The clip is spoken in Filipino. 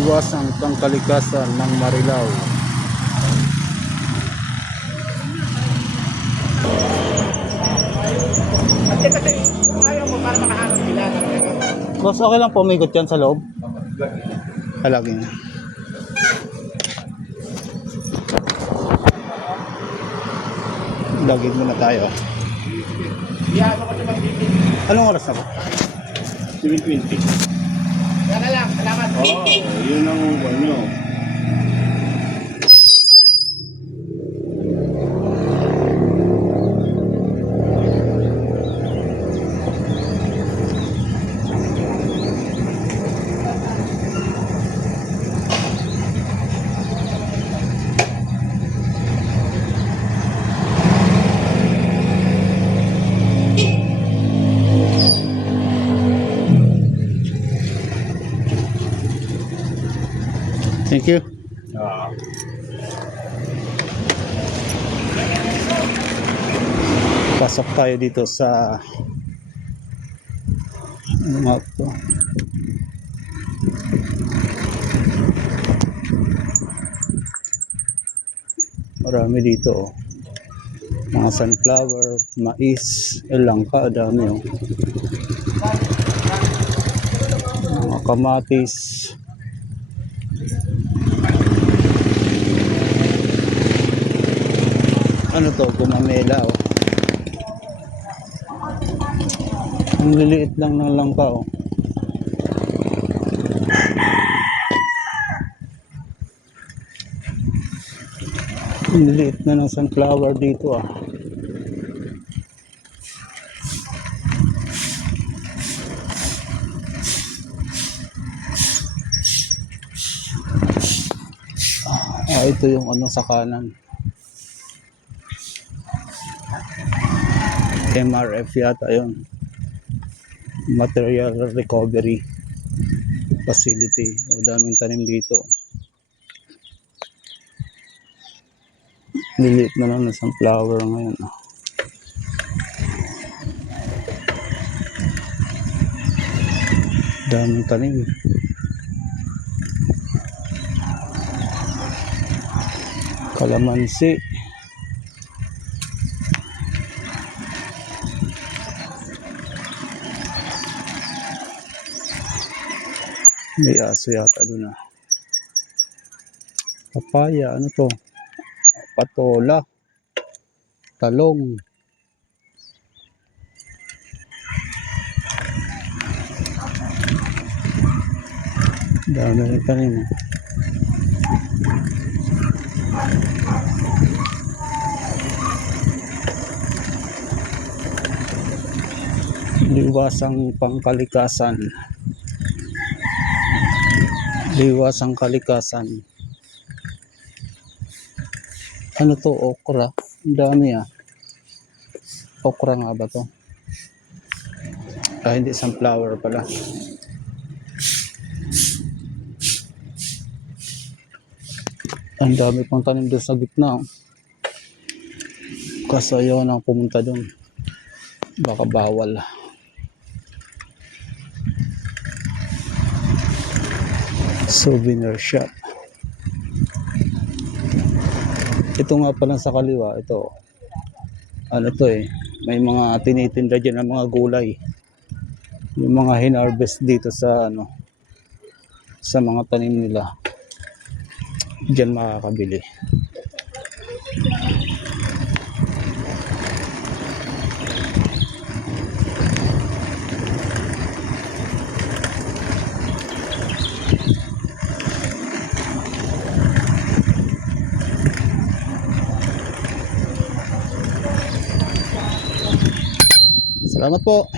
Liwas ang pangkalikasan ng Marilao. Kasi kung ayaw mo para makahanap sila. Boss, okay lang po umigot yan sa loob? Halagin. Lagin muna tayo. Yan ako sa magbibig. Anong oras na po? 720. Yan na lang, salamat. Oo, yun ang ano. Thank you. Pasok tayo dito sa ano nga to? Marami dito oh. Mga sunflower, mais, langka, dami oh. Mga kamatis. Ano to? Gumamela oh. Ang liliit lang ng langka oh. Ang liliit na ng sunflower dito ah. Ito yung ano sa kanan. MRF yata yun. Material Recovery Facility. O daming tanim dito. Liliit na lang na sunflower ngayon. Daming tanim. Kalamansi. May aso yata doon ah. Papaya, ano to? Patola. Talong. Dami rin tanim. Liwasang pangkalikasan. Liwasang kalikasan. Ano to? Okra. Ang dami ah. Okra nga ba to? Hindi, sunflower pala. Ang dami pang tanim doon sa gitna. Kaso ayaw nang pumunta doon. Baka bawal. Souvenir shop. Ito nga pala sa kaliwa. Ito. Ano to eh. May mga tinitinda dyan ng mga gulay. Yung mga hinarvest dito sa ano. Sa mga tanim nila. Diyan makakabili. Salamat po.